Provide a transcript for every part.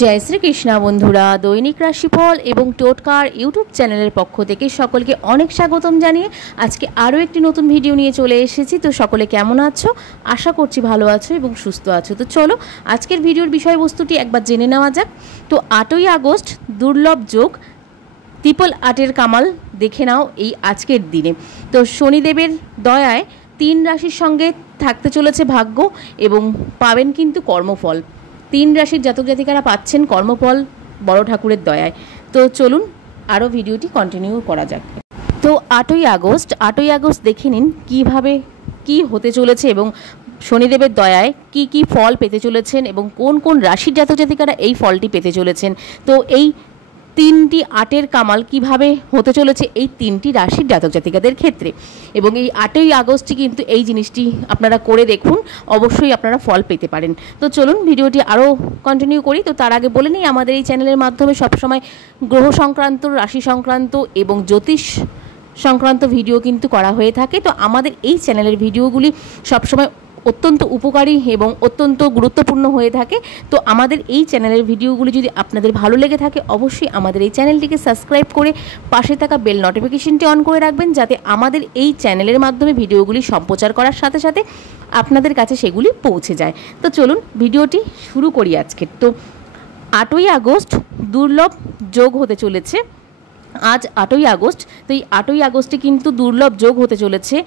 जय श्री कृष्ण बंधुरा दैनिक राशिफल एवं टोटकार यूट्यूब चैनल पक्ष থেকে সকলকে অনেক স্বাগতম জানিয়ে আজকে আরো একটি নতুন ভিডিও নিয়ে চলে এসেছি। তো সকলে কেমন আছো? আশা করছি ভালো আছো এবং সুস্থ আছো। তো চলো আজকের ভিডিওর বিষয়বস্তুটি একবার জেনে নেওয়া যাক। তো 8ই আগস্ট দুর্লভ যোগ ট্রিপল 8-এর কামাল দেখে নাও এই আজকের দিনে। তো শনিদেবের দয়ায় 3 রাশির সঙ্গে থাকতে চলেছে ভাগ্য এবং পাবেন কিন্তু কর্মফল। 3 রাশির জাতক জাতিকারা পাচ্ছেন কর্মফল বড় ঠাকুরের দয়ায়। তো চলুন আরও ভিডিওটি কন্টিনিউ করা যাক। তো 8ই আগস্ট দেখে নিন কীভাবে কি হতে চলেছে এবং শনিদেবের দয়ায় কি ফল পেতে চলেছেন এবং কোন কোন রাশির জাতক জাতিকারা এই ফলটি পেতে চলেছেন। তো এই 3টি 8-এর কামাল কিভাবে হতে চলেছে এই 3টি রাশির জাতক জাতিকাদের ক্ষেত্রে এবং এই 8ই আগস্টই কিন্তু এই জিনিসটি আপনারা করে দেখুন, অবশ্যই আপনারা ফল পেতে পারেন। তো চলুন ভিডিওটি আরও কন্টিনিউ করি। তো তার আগে বলে নিই, আমাদের এই চ্যানেলের মাধ্যমে সবসময় গ্রহ সংক্রান্ত, রাশি সংক্রান্ত এবং জ্যোতিষ সংক্রান্ত ভিডিও কিন্তু করা হয়ে থাকে। তো আমাদের এই চ্যানেলের ভিডিওগুলি সবসময় অত্যন্ত উপকারী এবং অত্যন্ত গুরুত্বপূর্ণ হয়ে থাকে। তো আমাদের এই চ্যানেলের ভিডিওগুলি যদি আপনাদের ভালো লেগে থাকে অবশ্যই আমাদের এই চ্যানেলটিকে সাবস্ক্রাইব করে পাশে থাকা বেল নোটিফিকেশনটি অন করে রাখবেন, যাতে আমাদের এই চ্যানেলের মাধ্যমে ভিডিওগুলি সম্প্রচার করার সাথে সাথে আপনাদের কাছে সেগুলি পৌঁছে যায়। তো চলুন ভিডিওটি শুরু করি আজকে। তো 8ই আগস্ট দুর্লভ যোগ হতে চলেছে। আজ 8ই আগস্ট। তো এই 8ই আগস্টে কিন্তু দুর্লভ যোগ হতে চলেছে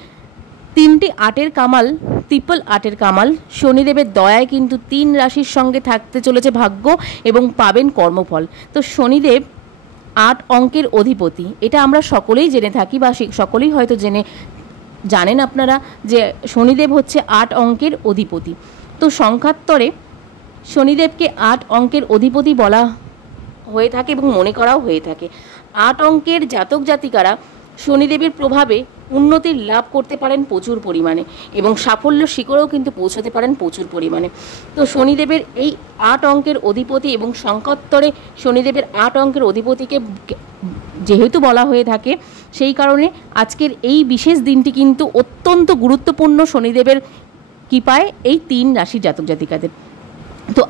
3টি 8-এর কামাল, ট্রিপল 8-এর কামাল। শনিদেবের দয়ায় কিন্তু 3 রাশির সঙ্গে থাকতে চলেছে ভাগ্য এবং পাবেন কর্মফল। তো শনিদেব 8 অঙ্কের অধিপতি, এটা আমরা সকলেই জেনে থাকি বা সকলেই হয়তো জানেন আপনারা যে শনিদেব হচ্ছে 8 অঙ্কের অধিপতি। তো সংখ্যাত্তরে শনিদেবকে 8 অঙ্কের অধিপতি বলা হয়ে থাকে এবং মনে করাও হয়ে থাকে। 8 অঙ্কের জাতক জাতিকারা শনিদেবের প্রভাবে উন্নতির লাভ করতে পারেন প্রচুর পরিমাণে এবং সাফল্য শিখরেও কিন্তু পৌঁছাতে পারেন প্রচুর পরিমাণে। তো শনিদেবের এই 8 অঙ্কের অধিপতি এবং সংখ্যাত্তরে শনিদেবের 8 অঙ্কের অধিপতিকে যেহেতু বলা হয়ে থাকে, সেই কারণে আজকের এই বিশেষ দিনটি কিন্তু অত্যন্ত গুরুত্বপূর্ণ শনিদেবের কৃপায় এই 3 রাশির জাতক জাতিকাদের। তো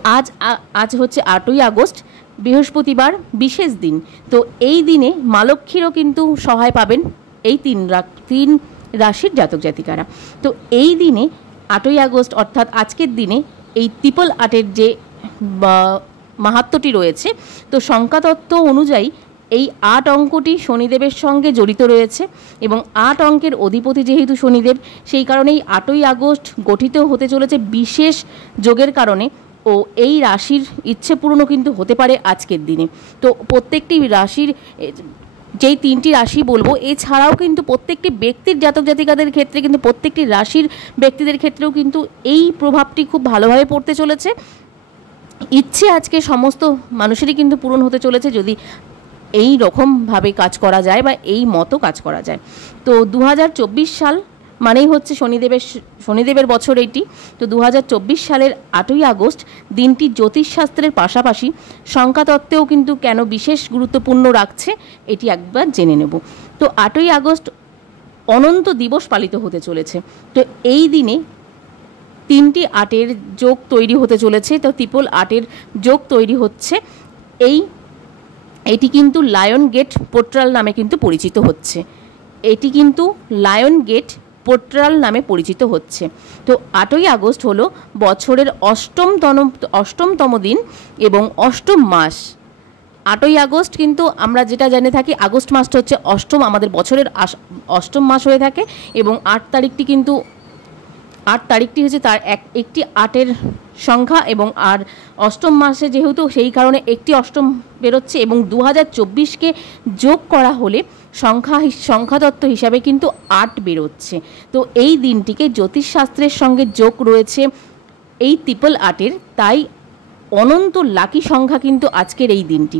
আজ হচ্ছে 8ই আগস্ট, বৃহস্পতিবার, বিশেষ দিন। তো এই দিনে মা লক্ষ্মীরও কিন্তু সহায় পাবেন এই 3 রাশির জাতক জাতিকারা। তো এই দিনে 8ই আগস্ট অর্থাৎ আজকের দিনে এই ট্রিপল 8-এর যে মাহাত্ম্যটি রয়েছে, তো সংখ্যাতত্ত্ব অনুযায়ী এই 8 অঙ্কটি শনিদেবের সঙ্গে জড়িত রয়েছে এবং 8 অঙ্কের অধিপতি যেহেতু শনিদেব, সেই কারণেই 8ই আগস্ট গঠিত হতে চলেছে বিশেষ যোগের কারণে ও এই রাশির ইচ্ছে পূরণও কিন্তু হতে পারে আজকের দিনে। তো প্রত্যেকটি রাশির যেই 3টি রাশি বলবো, এছাড়াও কিন্তু প্রত্যেকটি ব্যক্তির জাতক জাতিকাদের ক্ষেত্রে কিন্তু প্রত্যেকটি রাশির ব্যক্তিদের ক্ষেত্রেও কিন্তু এই প্রভাবটি খুব ভালোভাবে পড়তে চলেছে। ইচ্ছে আজকে সমস্ত মানুষেরই কিন্তু পূরণ হতে চলেছে যদি এই রকমভাবে কাজ করা যায় বা এই মতো কাজ করা যায়। তো 2024 সাল মানেই হচ্ছে শনিদেবের বছর এটি। তো 2024 সালের 8ই আগস্ট দিনটি জ্যোতিষশাস্ত্রের পাশাপাশি সংখ্যাতত্ত্বেও কিন্তু কেন বিশেষ গুরুত্বপূর্ণ রাখছে এটি একবার জেনে নেব। তো 8ই আগস্ট অনন্ত দিবস পালিত হতে চলেছে। তো এই দিনে 3টি 8-এর যোগ তৈরি হতে চলেছে। তো ট্রিপল 8-এর যোগ তৈরি হচ্ছে। এটি কিন্তু লায়ন গেট পোর্টাল নামে কিন্তু পরিচিত হচ্ছে। এটি কিন্তু লায়ন গেট পোর্টাল নামে পরিচিত হচ্ছে। তো 8ই আগস্ট হলো বছরের অষ্টমতম দিন এবং অষ্টম মাস। 8ই আগস্ট কিন্তু আমরা যেটা জেনে থাকি, আগস্ট মাসটা হচ্ছে অষ্টম, আমাদের বছরের অষ্টম মাস হয়ে থাকে এবং 8 তারিখটি হচ্ছে তার একটি 8-এর সংখ্যা এবং আর অষ্টম মাসে যেহেতু সেই কারণে একটি অষ্টম বেরোচ্ছে এবং 2024কে যোগ করা হলে সংখ্যাতত্ত্ব হিসাবে কিন্তু 8 বেরোচ্ছে। তো এই দিনটিকে জ্যোতিষশাস্ত্রের সঙ্গে যোগ রয়েছে এই ট্রিপল 8-এর, তাই অনন্ত লাকি সংখ্যা কিন্তু আজকের এই দিনটি।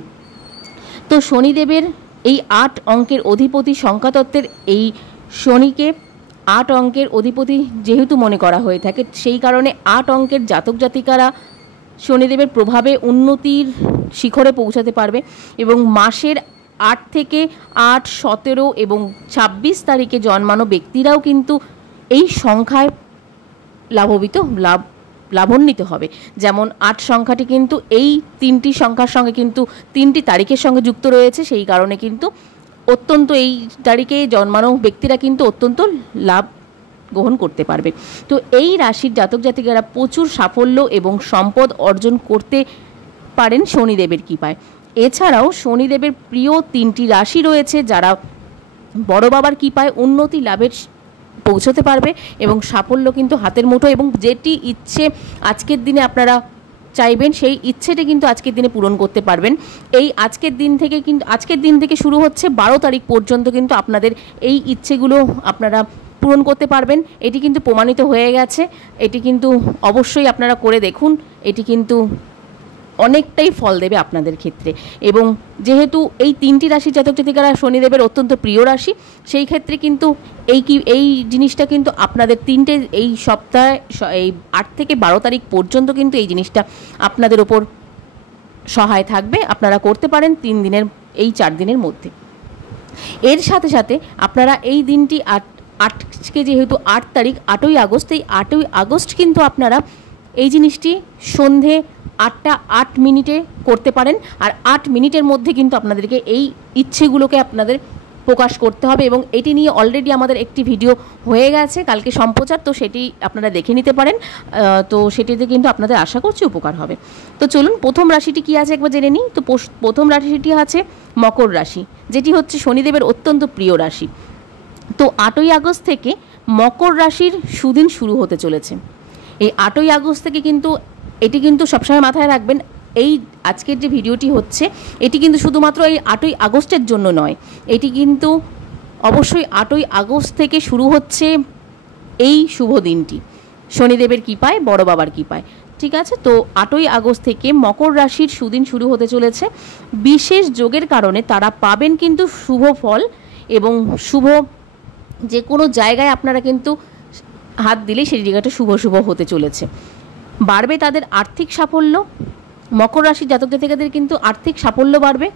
তো শনিদেবের এই 8 অঙ্কের অধিপতি সংখ্যাতত্ত্বের এই শনিকে 8 অঙ্কের অধিপতি যেহেতু মনে করা হয়ে থাকে, সেই কারণে 8 অঙ্কের জাতক জাতিকারা শনিদেবের প্রভাবে উন্নতির শিখরে পৌঁছাতে পারবে এবং মাসের 8 থেকে 8, 17 এবং 26 তারিখে জন্মানো ব্যক্তিরাও কিন্তু এই সংখ্যায় লাভান্বিত হবে। যেমন 8 সংখ্যাটি কিন্তু এই 3টি সংখ্যার সঙ্গে কিন্তু 3টি তারিখের সঙ্গে যুক্ত রয়েছে, সেই কারণে কিন্তু অত্যন্ত এই তারিখে জন্মানো ব্যক্তিরা কিন্তু অত্যন্ত লাভ গ্রহণ করতে পারবে। তো এই রাশির জাতক জাতিকারা প্রচুর সাফল্য এবং সম্পদ অর্জন করতে পারেন শনিদেবের কৃপায়। এছাড়াও শনিদেবের প্রিয় 3টি রাশি রয়েছে যারা বড় বাবার কৃপায় উন্নতি লাভের পৌঁছতে পারবে এবং সাফল্য কিন্তু হাতের মুঠো, এবং যেটি ইচ্ছে আজকের দিনে আপনারা চাইবেন সেই ইচ্ছেটা কিন্তু আজকের দিনে পূরণ করতে পারবেন। এই আজকের দিন থেকে শুরু হচ্ছে 12 তারিখ পর্যন্ত কিন্তু আপনাদের এই ইচ্ছেগুলো আপনারা পূরণ করতে পারবেন। এটি কিন্তু প্রমাণিত হয়ে গেছে, এটি কিন্তু অবশ্যই আপনারা করে দেখুন, এটি কিন্তু অনেকটাই ফল দেবে আপনাদের ক্ষেত্রে। এবং যেহেতু এই 3টি রাশির জাতক জাতিকারা শনিদেবের অত্যন্ত প্রিয় রাশি, সেই ক্ষেত্রে কিন্তু এই জিনিসটা কিন্তু আপনাদের এই সপ্তাহে এই 8 থেকে 12 তারিখ পর্যন্ত কিন্তু এই জিনিসটা আপনাদের ওপর সহায় থাকবে। আপনারা করতে পারেন 4 দিনের মধ্যে। এর সাথে সাথে আপনারা এই দিনটি আজকে যেহেতু 8 তারিখ, 8ই আগস্ট, এই 8ই আগস্ট কিন্তু আপনারা এই জিনিসটি সন্ধে 8টা 8 মিনিটে করতে পারেন। আর 8 মিনিটের মধ্যে কিন্তু আপনাদেরকে এই ইচ্ছেগুলোকে আপনাদের প্রকাশ করতে হবে, এবং এটি নিয়ে অলরেডি আমাদের একটি ভিডিও হয়ে গেছে কালকে সম্প্রচার, তো সেটি আপনারা দেখে নিতে পারেন। তো সেটিতে কিন্তু আপনাদের আশা করছি উপকার হবে। তো চলুন প্রথম রাশিটি কী আছে একবার জেনে নিই। তো প্রথম রাশিটি আছে মকর রাশি, যেটি হচ্ছে শনিদেবের অত্যন্ত প্রিয় রাশি। তো 8ই আগস্ট থেকে মকর রাশির সুদিন শুরু হতে চলেছে। এই 8ই আগস্ট থেকে কিন্তু এটি কিন্তু সবসময় মাথায় রাখবেন, এই আজকের যে ভিডিওটি হচ্ছে এটি কিন্তু শুধুমাত্র এই 8ই আগস্টের জন্য নয়, এটি কিন্তু অবশ্যই 8ই আগস্ট থেকে শুরু হচ্ছে এই শুভ দিনটি শনিদেবের কৃপায়, বড় বাবার কৃপায়। ঠিক আছে, তো 8ই আগস্ট থেকে মকর রাশির সুদিন শুরু হতে চলেছে। বিশেষ যোগের কারণে তারা পাবেন কিন্তু শুভ ফল, এবং শুভ যে কোনো জায়গায় আপনারা কিন্তু হাত দিলেই সেই জায়গাটা শুভ হতে চলেছে। বাড়বে তাদের আর্থিক সাফল্য। মকর রাশির জাতক জাতিকাদের কিন্তু আর্থিক সাফল্য বাড়বে,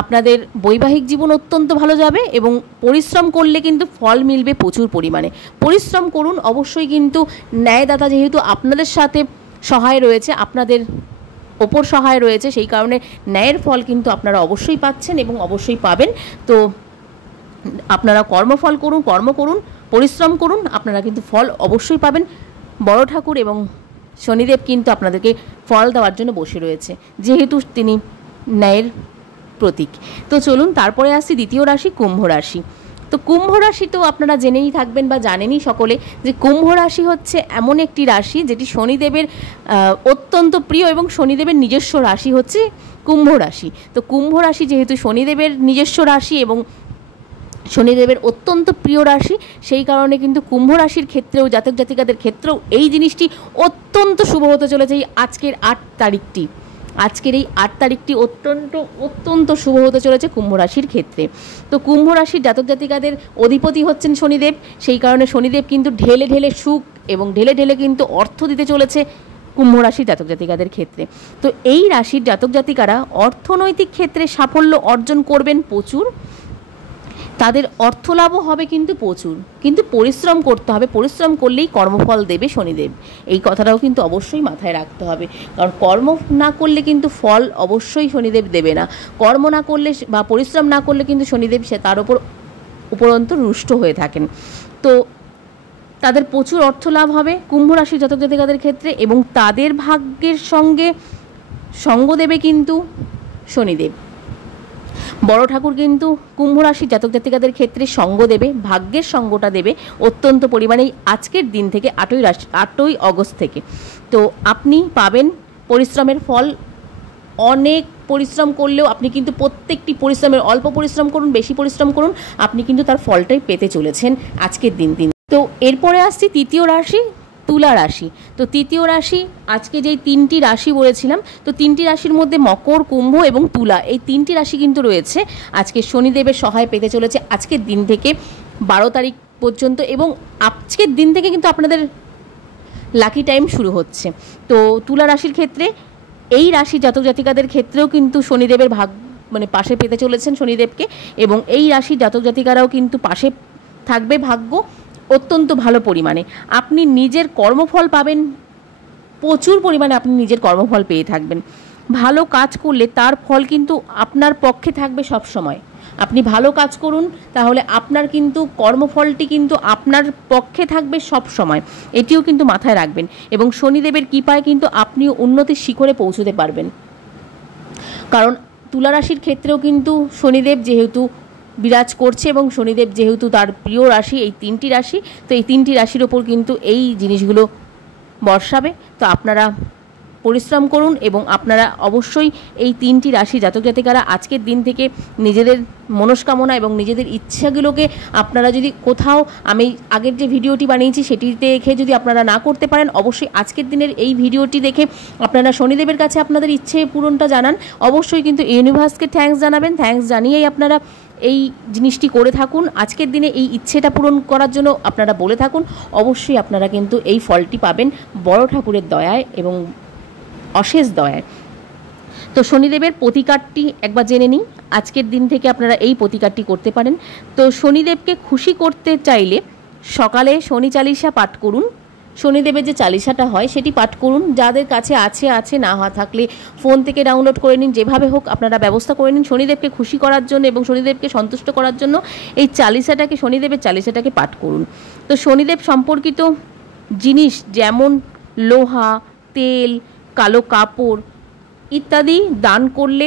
আপনাদের বৈবাহিক জীবন অত্যন্ত ভালো যাবে, এবং পরিশ্রম করলে কিন্তু ফল মিলবে প্রচুর পরিমাণে। পরিশ্রম করুন অবশ্যই, কিন্তু ন্যায়দাতা যেহেতু আপনাদের সাথে সহায় রয়েছে, আপনাদের ওপর সহায় রয়েছে, সেই কারণে ন্যায়ের ফল কিন্তু আপনারা অবশ্যই পাচ্ছেন এবং অবশ্যই পাবেন। তো আপনারা কর্ম করুন, পরিশ্রম করুন, আপনারা কিন্তু ফল অবশ্যই পাবেন। বড় ঠাকুর এবং শনিদেব কিন্তু আপনাদেরকে ফল দেওয়ার জন্য বসে রয়েছে, যেহেতু তিনি ন্যায়ের প্রতীক। তো চলুন তারপরে আসছি দ্বিতীয় রাশি, কুম্ভ রাশি। তো কুম্ভ রাশি তো আপনারা জেনেই থাকবেন বা জানেনই সকলে, যে কুম্ভ রাশি হচ্ছে এমন একটি রাশি যেটি শনিদেবের অত্যন্ত প্রিয়, এবং শনিদেবের নিজস্ব রাশি হচ্ছে কুম্ভ রাশি। তো কুম্ভ রাশি যেহেতু শনিদেবের নিজস্ব রাশি এবং শনিদেবের অত্যন্ত প্রিয় রাশি, সেই কারণে কিন্তু কুম্ভ রাশির ক্ষেত্রেও জাতক জাতিকাদের ক্ষেত্রেও এই জিনিসটি অত্যন্ত শুভ হতে চলেছে। এই আজকের এই 8 তারিখটি অত্যন্ত শুভ হতে চলেছে কুম্ভ রাশির ক্ষেত্রে। তো কুম্ভ রাশির জাতক জাতিকাদের অধিপতি হচ্ছেন শনিদেব, সেই কারণে শনিদেব কিন্তু ঢেলে ঢেলে সুখ এবং ঢেলে ঢেলে কিন্তু অর্থ দিতে চলেছে কুম্ভ রাশির জাতক জাতিকাদের ক্ষেত্রে। তো এই রাশির জাতক জাতিকারা অর্থনৈতিক ক্ষেত্রে সাফল্য অর্জন করবেন প্রচুর, তাদের অর্থ লাভও হবে কিন্তু প্রচুর, কিন্তু পরিশ্রম করতে হবে। পরিশ্রম করলেই কর্মফল দেবে শনিদেব, এই কথাটাও কিন্তু অবশ্যই মাথায় রাখতে হবে, কারণ কর্ম না করলে কিন্তু ফল অবশ্যই শনিদেব দেবে না। কর্ম না করলে বা পরিশ্রম না করলে কিন্তু শনিদেব তার উপরন্তু রুষ্ট হয়ে থাকেন। তো তাদের প্রচুর অর্থ লাভ হবে কুম্ভ রাশির জাতক জাতিকাদের ক্ষেত্রে, এবং তাদের ভাগ্যের সঙ্গে সঙ্গ দেবে কিন্তু শনিদেব। বড় ঠাকুর কিন্তু কুম্ভ রাশির জাতক জাতিকাদের ক্ষেত্রে সঙ্গ দেবে, ভাগ্যের সঙ্গটা দেবে অত্যন্ত পরিমাণে আজকের দিন থেকে 8ই আগস্ট থেকে। তো আপনি পাবেন পরিশ্রমের ফল। অনেক পরিশ্রম করলেও আপনি কিন্তু প্রত্যেকটি পরিশ্রমের, অল্প পরিশ্রম করুন, বেশি পরিশ্রম করুন, আপনি কিন্তু তার ফলটাই পেতে চলেছেন আজকের দিন। তো এরপরে আসছি তৃতীয় রাশি, তুলা রাশি। তো তৃতীয় রাশি, আজকে যেই 3টি রাশি বলেছিলাম, তো 3টি রাশির মধ্যে মকর, কুম্ভ এবং তুলা, এই 3টি রাশি কিন্তু রয়েছে আজকে শনিদেবের সহায় পেতে চলেছে আজকের দিন থেকে 12 তারিখ পর্যন্ত, এবং আজকের দিন থেকে কিন্তু আপনাদের লাকি টাইম শুরু হচ্ছে। তো তুলা রাশির ক্ষেত্রে, এই রাশি জাতক জাতিকাদের ক্ষেত্রেও কিন্তু শনিদেবের পাশে পেতে চলেছেন শনিদেবকে, এবং এই রাশি জাতক জাতিকারাও কিন্তু পাশে থাকবে ভাগ্য অত্যন্ত ভালো পরিমাণে। আপনি নিজের কর্মফল পাবেন প্রচুর পরিমাণে আপনি নিজের কর্মফল পেয়ে থাকবেন। ভালো কাজ করলে তার ফল কিন্তু আপনার পক্ষে থাকবে সব সময়। আপনি ভালো কাজ করুন, তাহলে আপনার কিন্তু কর্মফলটি কিন্তু আপনার পক্ষে থাকবে সব সময়, এটিও কিন্তু মাথায় রাখবেন। এবং শনিদেবের কৃপায় কিন্তু আপনিও উন্নতির শিখরে পৌঁছতে পারবেন। কারণ তুলা রাশির ক্ষেত্রেও কিন্তু শনিদেব যেহেতু বিরাজ করছে এবং শনিদেব যেহেতু তার প্রিয় রাশি এই 3টি রাশি, তো এই 3টি রাশির ওপর কিন্তু এই জিনিসগুলো বর্ষাবে। তো আপনারা পরিশ্রম করুন এবং আপনারা অবশ্যই এই 3টি রাশি জাতক জাতিকারা আজকের দিন থেকে নিজেদের মনস্কামনা এবং নিজেদের ইচ্ছাগুলোকে আপনারা যদি কোথাও, আমি আগের যে ভিডিওটি বানিয়েছি সেটি দেখে যদি আপনারা না করতে পারেন, অবশ্যই আজকের দিনের এই ভিডিওটি দেখে আপনারা শনিদেবের কাছে আপনাদের ইচ্ছে পূরণটা জানান। অবশ্যই কিন্তু ইউনিভার্সকে থ্যাঙ্কস জানাবেন, থ্যাঙ্কস জানিয়েই আপনারা এই জিনিসটি করে থাকুন। আজকের দিনে এই ইচ্ছেটা পূরণ করার জন্য আপনারা বলে থাকুন, অবশ্যই আপনারা কিন্তু এই ফলটি পাবেন বড় ঠাকুরের দয়ায় এবং অশেষ দয়ায়। তো শনিদেবের প্রতিকারটি একবার জেনে নিই। আজকের দিন থেকে আপনারা এই প্রতিকারটি করতে পারেন। তো শনিদেবকে খুশি করতে চাইলে সকালে শনি চালিসা পাঠ করুন। শনিদেবের যে চালিসাটা হয় সেটি পাঠ করুন। যাদের কাছে আছে, না থাকলে ফোন থেকে ডাউনলোড করে নিন, যেভাবে হোক আপনারা ব্যবস্থা করে নিন শনিদেবকে খুশি করার জন্য এবং শনিদেবকে সন্তুষ্ট করার জন্য এই চালিসাটাকে, শনিদেবের চালিসাটাকে পাঠ করুন। তো শনিদেব সম্পর্কিত জিনিস যেমন লোহা, তেল, কালো কাপড় ইত্যাদি দান করলে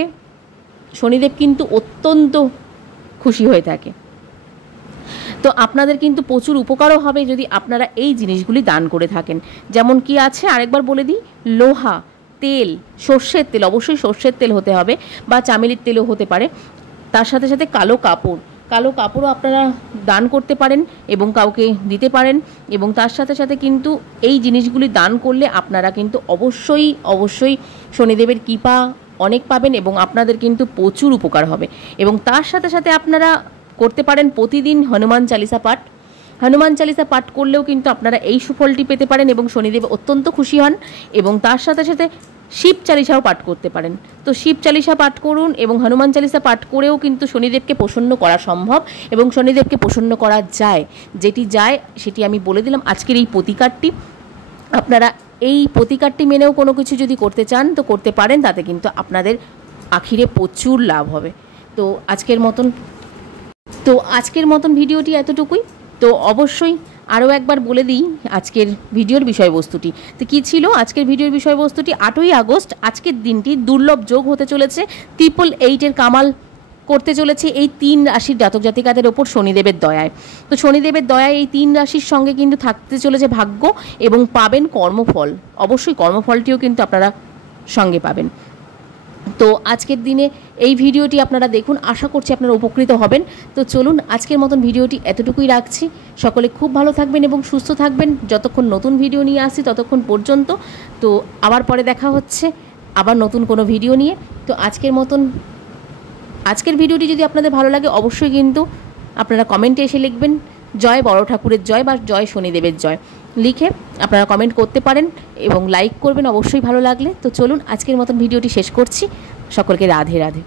শনিদেব কিন্তু অত্যন্ত খুশি হয়ে থাকে। তো আপনাদের কিন্তু প্রচুর উপকারও হবে যদি আপনারা এই জিনিসগুলি দান করে থাকেন। যেমন কি আছে আরেকবার বলে দিই, লোহা, তেল, সর্ষের তেল, অবশ্যই সর্ষের তেল হতে হবে বা চামেলির তেলও হতে পারে। তার সাথে সাথে কালো কাপড়ও আপনারা দান করতে পারেন এবং কাউকে দিতে পারেন। এবং তার সাথে সাথে কিন্তু এই জিনিসগুলি দান করলে আপনারা কিন্তু অবশ্যই শনিদেবের কৃপা অনেক পাবেন এবং আপনাদের কিন্তু প্রচুর উপকার হবে। এবং তার সাথে সাথে আপনারা করতে পারেন প্রতিদিন হনুমান চালিসা পাঠ করলেও কিন্তু আপনারা এই সুফলটি পেতে পারেন এবং শনিদেব অত্যন্ত খুশি হন। এবং তার সাথে সাথে শিব চালিসাও পাঠ করতে পারেন। তো শিব চালিসা পাঠ করুন এবং হনুমান চালিসা পাঠ করেও কিন্তু শনিদেবকে প্রসন্ন করা সম্ভব এবং শনিদেবকে প্রসন্ন করা যায়। সেটি আমি বলে দিলাম আজকের এই প্রতিকারটি। আপনারা এই প্রতিকারটি মেনেও কোনো কিছু যদি করতে চান তো করতে পারেন, তাতে কিন্তু আপনাদের আখিরে প্রচুর লাভ হবে। তো আজকের মতন ভিডিওটি এতটুকুই। তো অবশ্যই আরও একবার বলে দিই আজকের ভিডিওর বিষয়বস্তুটি। তো কী ছিল আজকের ভিডিওর বিষয়বস্তুটি? 8ই আগস্ট আজকের দিনটি দুর্লভ যোগ হতে চলেছে, 888-এর কামাল করতে চলেছে এই 3 রাশির জাতক জাতিকাদের ওপর শনিদেবের দয়ায়। তো শনিদেবের দয়ায় এই 3 রাশির সঙ্গে কিন্তু থাকতে চলেছে ভাগ্য এবং পাবেন কর্মফল। অবশ্যই কর্মফলটিও কিন্তু আপনারা সঙ্গে পাবেন। তো আজকের দিনে এই ভিডিওটি আপনারা দেখুন, আশা করছি আপনারা উপকৃত হবেন। তো চলুন আজকের মতন ভিডিওটি এতটুকুই রাখছি। সকলে খুব ভালো থাকবেন এবং সুস্থ থাকবেন। যতক্ষণ নতুন ভিডিও নিয়ে আসছি ততক্ষণ পর্যন্ত। তো আবার পরে দেখা হচ্ছে আবার নতুন কোনো ভিডিও নিয়ে। তো আজকের ভিডিওটি যদি আপনাদের ভালো লাগে অবশ্যই কিন্তু আপনারা কমেন্টে এসে লিখবেন জয় বড় ঠাকুরের জয় বা জয় শনিদেবের জয় লিখে আপনারা কমেন্ট করতে পারেন এবং লাইক করবেন অবশ্যই ভালো লাগলে। তো চলুন আজকের মতন ভিডিওটি শেষ করছি। সকলকে রাধে রাধে।